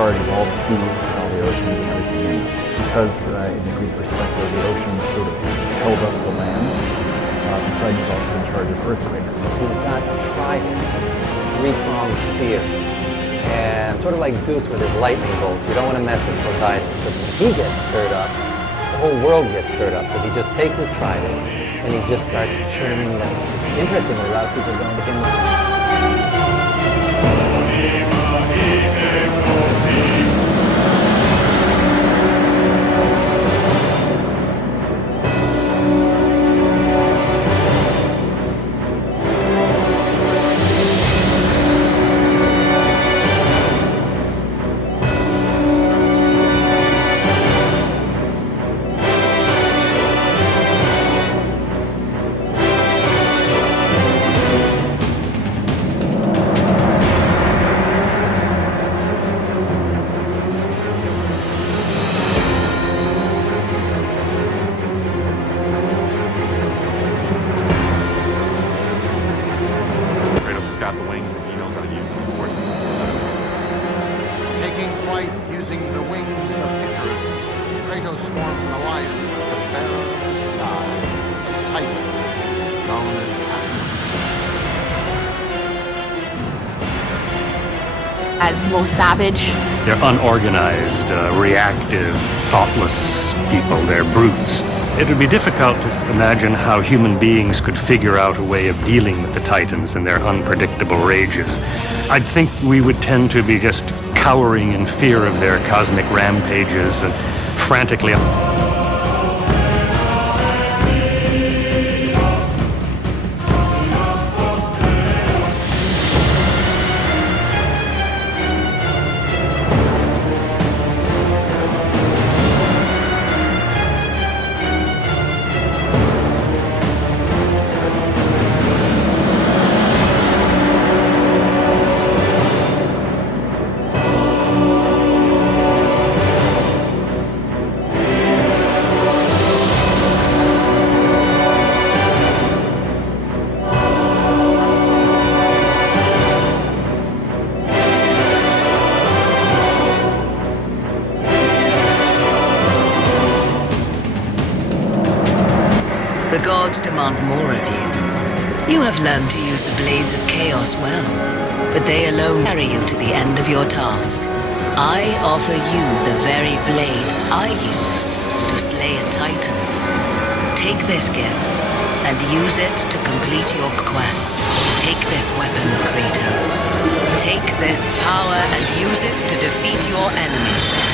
regarding all the seas, all the oceans and everything. And because in the Greek perspective, the oceans sort of held up the lands, Poseidon is also in charge of earthquakes. He's got a trident, this three-pronged spear. And sort of like Zeus with his lightning bolts, you don't want to mess with Poseidon, because when he gets stirred up, the whole world gets stirred up, because he just takes his trident and he just starts churning that sea. Interestingly, a lot of people don't begin with forms an alliance with the Pharaoh of the Sky, Titan, known as Atlas. As more savage. They're unorganized, reactive, thoughtless people. They're brutes. It would be difficult to imagine how human beings could figure out a way of dealing with the Titans and their unpredictable rages. I think we would tend to be just cowering in fear of their cosmic rampages and frantically... The gods demand more of you. You have learned to use the blades of chaos well, but they alone carry you to the end of your task. I offer you the very blade I used to slay a Titan. Take this gift and use it to complete your quest. Take this weapon, Kratos. Take this power and use it to defeat your enemies.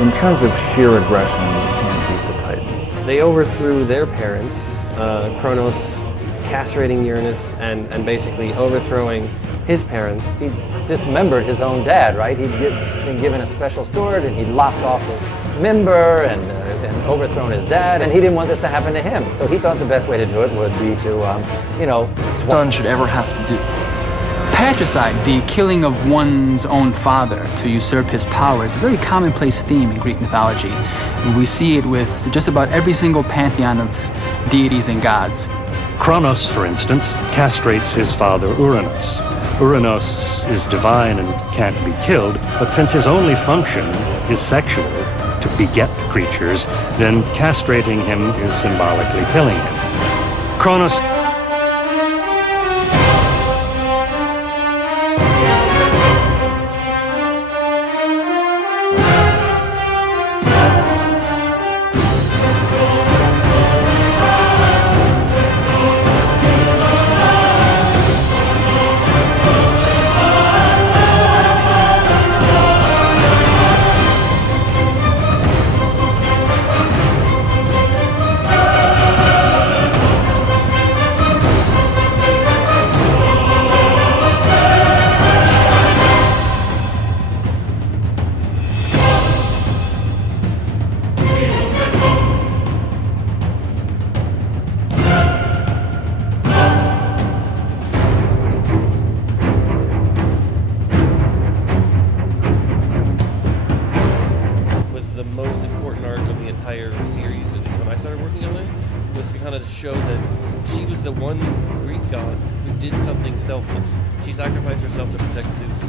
In terms of sheer aggression, you can't beat the Titans. They overthrew their parents, Kronos castrating Uranus and basically overthrowing his parents. He dismembered his own dad, right? He'd been given a special sword and he'd lopped off his member and overthrown his dad, and he didn't want this to happen to him. So he thought the best way to do it would be to, son should ever have to do. Patricide, the killing of one's own father to usurp his power, is a very commonplace theme in Greek mythology. We see it with just about every single pantheon of deities and gods. Kronos, for instance, castrates his father Uranos. Uranos is divine and can't be killed, but since his only function is sexual, to beget creatures, then castrating him is symbolically killing him. Kronos show that she was the one Greek god who did something selfless. She sacrificed herself to protect Zeus,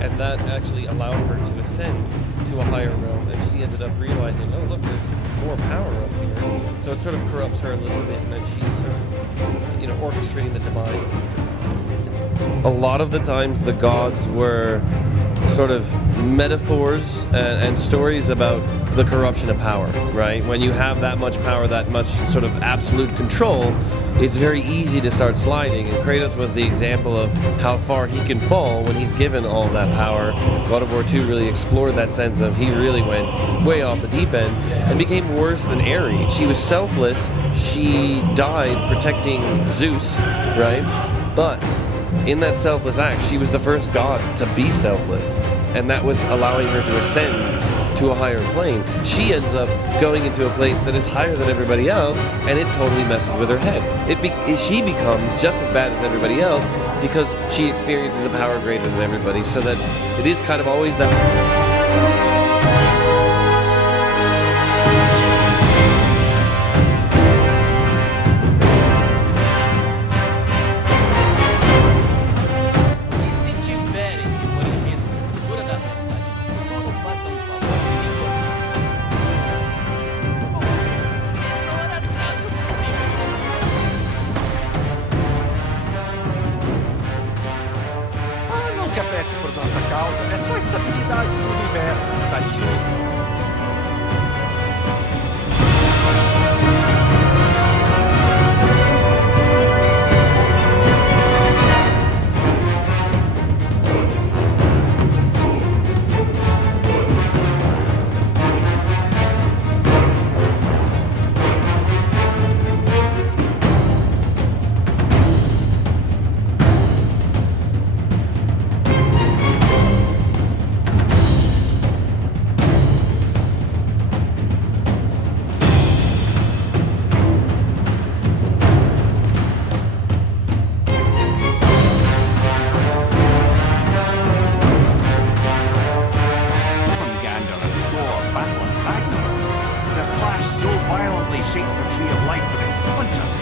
and that actually allowed her to ascend to a higher realm, and she ended up realizing, oh look, there's more power up here. So it sort of corrupts her a little bit, and then she's sort of, orchestrating the demise. A lot of the times the gods were sort of metaphors and stories about the corruption of power, right? When you have that much power, that much sort of absolute control, it's very easy to start sliding, and Kratos was the example of how far he can fall when he's given all that power. God of War 2 really explored that sense of he really went way off the deep end and became worse than Ares. She was selfless, she died protecting Zeus, right? But in that selfless act, she was the first god to be selfless, and that was allowing her to ascend to a higher plane. She ends up going into a place that is higher than everybody else, and it totally messes with her head. She becomes just as bad as everybody else because she experiences a power greater than everybody, so that it is kind of always that. Se apresse por nossa causa, é só a estabilidade do universo que está em jogo. shakes the tree of life with its splinters,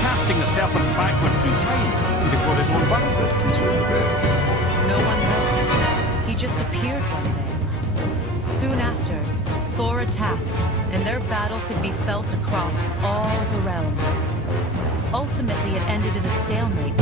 casting the serpent backward through time, even before his own birth. That creature in the bay. No one knows. He just appeared one day. Soon after, Thor attacked, and their battle could be felt across all the realms. Ultimately, it ended in a stalemate.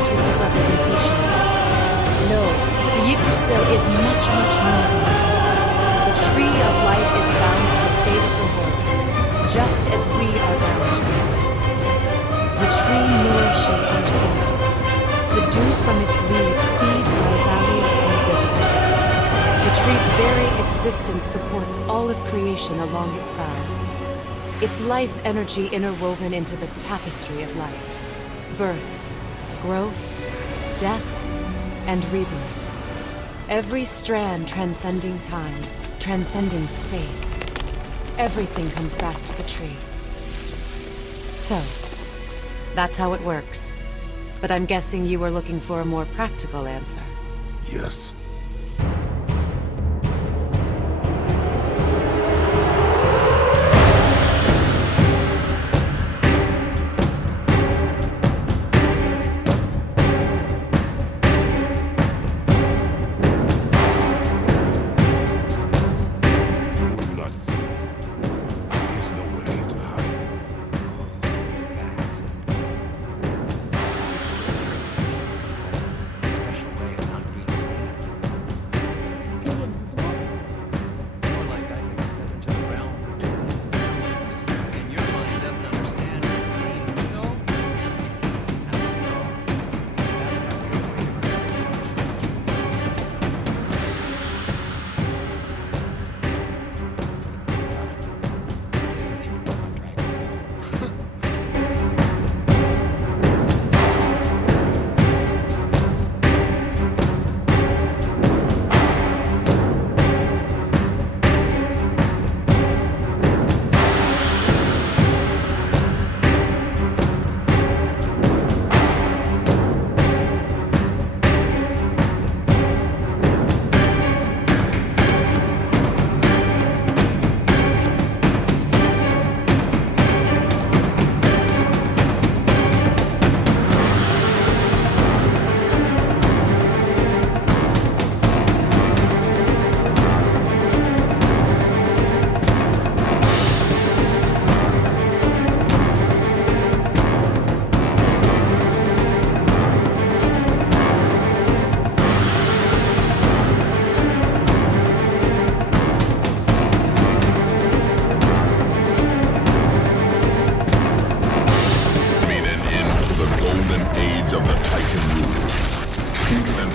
artistic representation of it. No, the Yggdrasil is much, much more than this. The tree of life is bound to the fate of the world, just as we are bound to it. The tree nourishes our souls. The dew from its leaves feeds our valleys and rivers. The tree's very existence supports all of creation along its boughs. Its life energy interwoven into the tapestry of life. Birth, growth, death, and rebirth. Every strand transcending time, transcending space. Everything comes back to the tree. So, that's how it works. But I'm guessing you were looking for a more practical answer. Yes.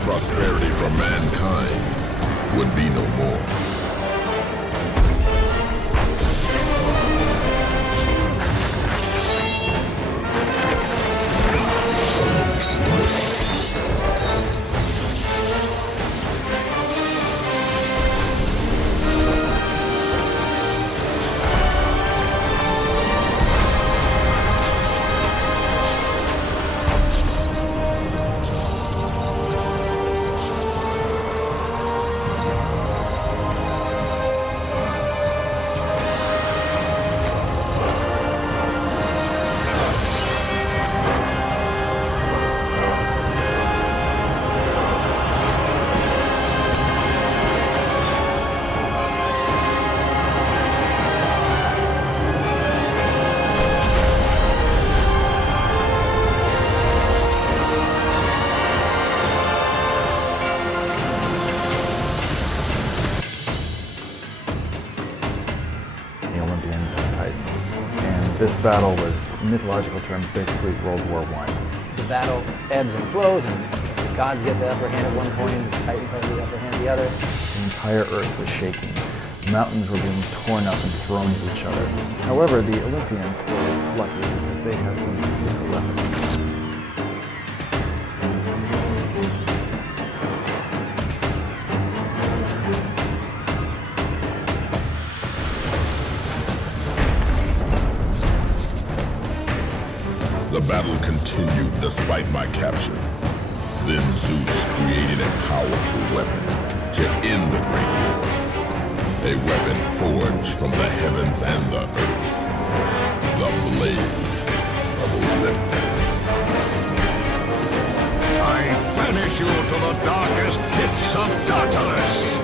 Prosperity for mankind would be no more. This battle was, in mythological terms, basically World War I. The battle ebbs and flows, and the gods get the upper hand at one point, and the Titans have the upper hand at the other. The entire earth was shaking. Mountains were being torn up and thrown at each other. However, the Olympians were lucky because they had some secret weapons. The battle continued despite my capture. Then Zeus created a powerful weapon to end the Great War. A weapon forged from the heavens and the earth. The Blade of Olympus. I banish you to the darkest pits of Tartarus!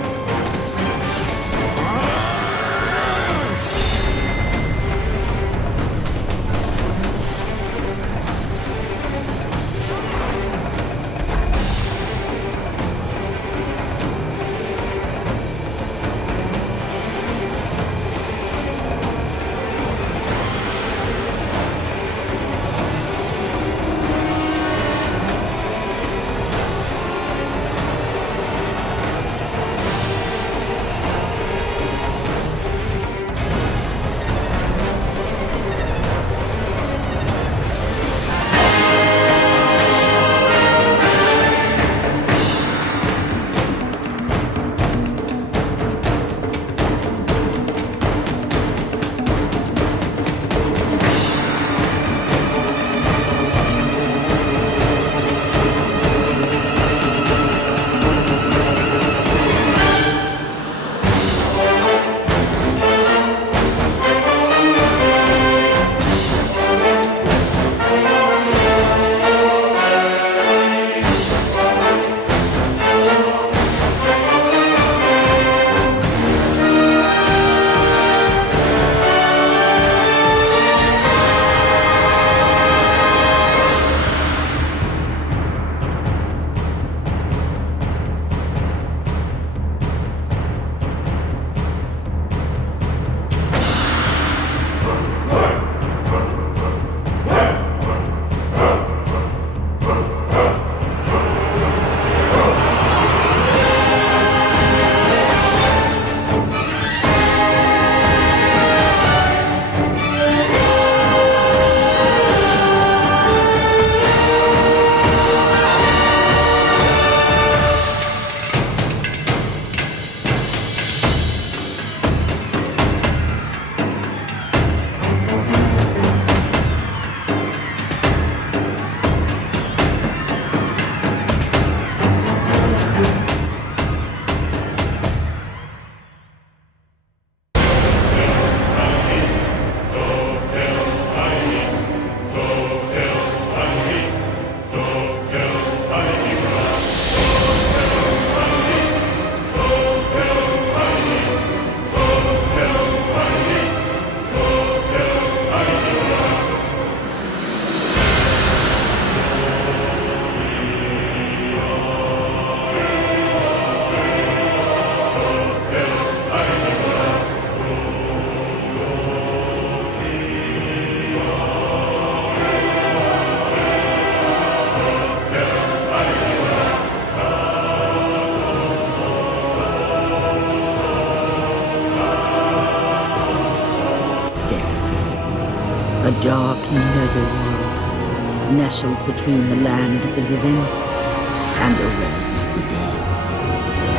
A dark netherworld, nestled between the land of the living and the realm of the dead.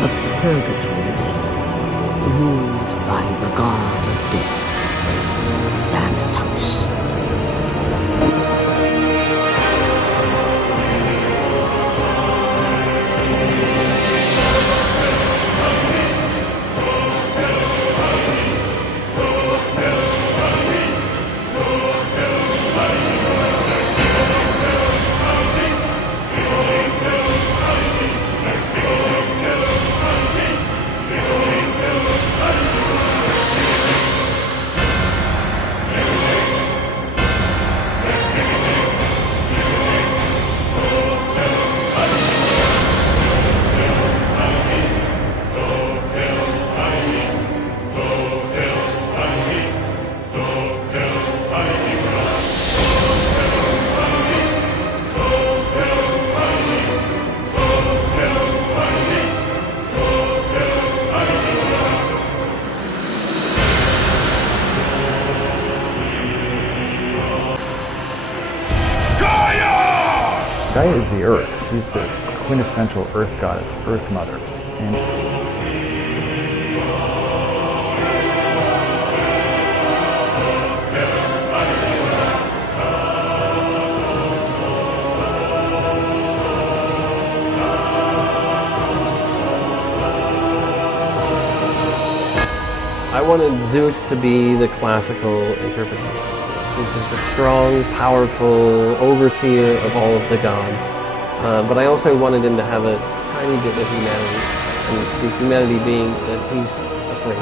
A purgatory, ruled by the god of death, Thanatos. Gaia is the earth. She's the quintessential earth goddess, Earth Mother. And I wanted Zeus to be the classical interpretation. She's just a strong, powerful overseer of all of the gods. But I also wanted him to have a tiny bit of humanity, and the humanity being that he's afraid.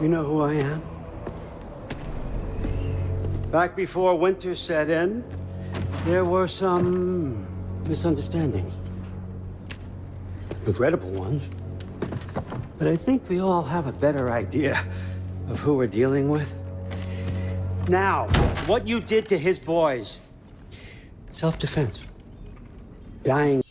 You know who I am? Back before winter set in, there were some misunderstandings. Regrettable ones. But I think we all have a better idea of who we're dealing with. Now, what you did to his boys. Self-defense. Dying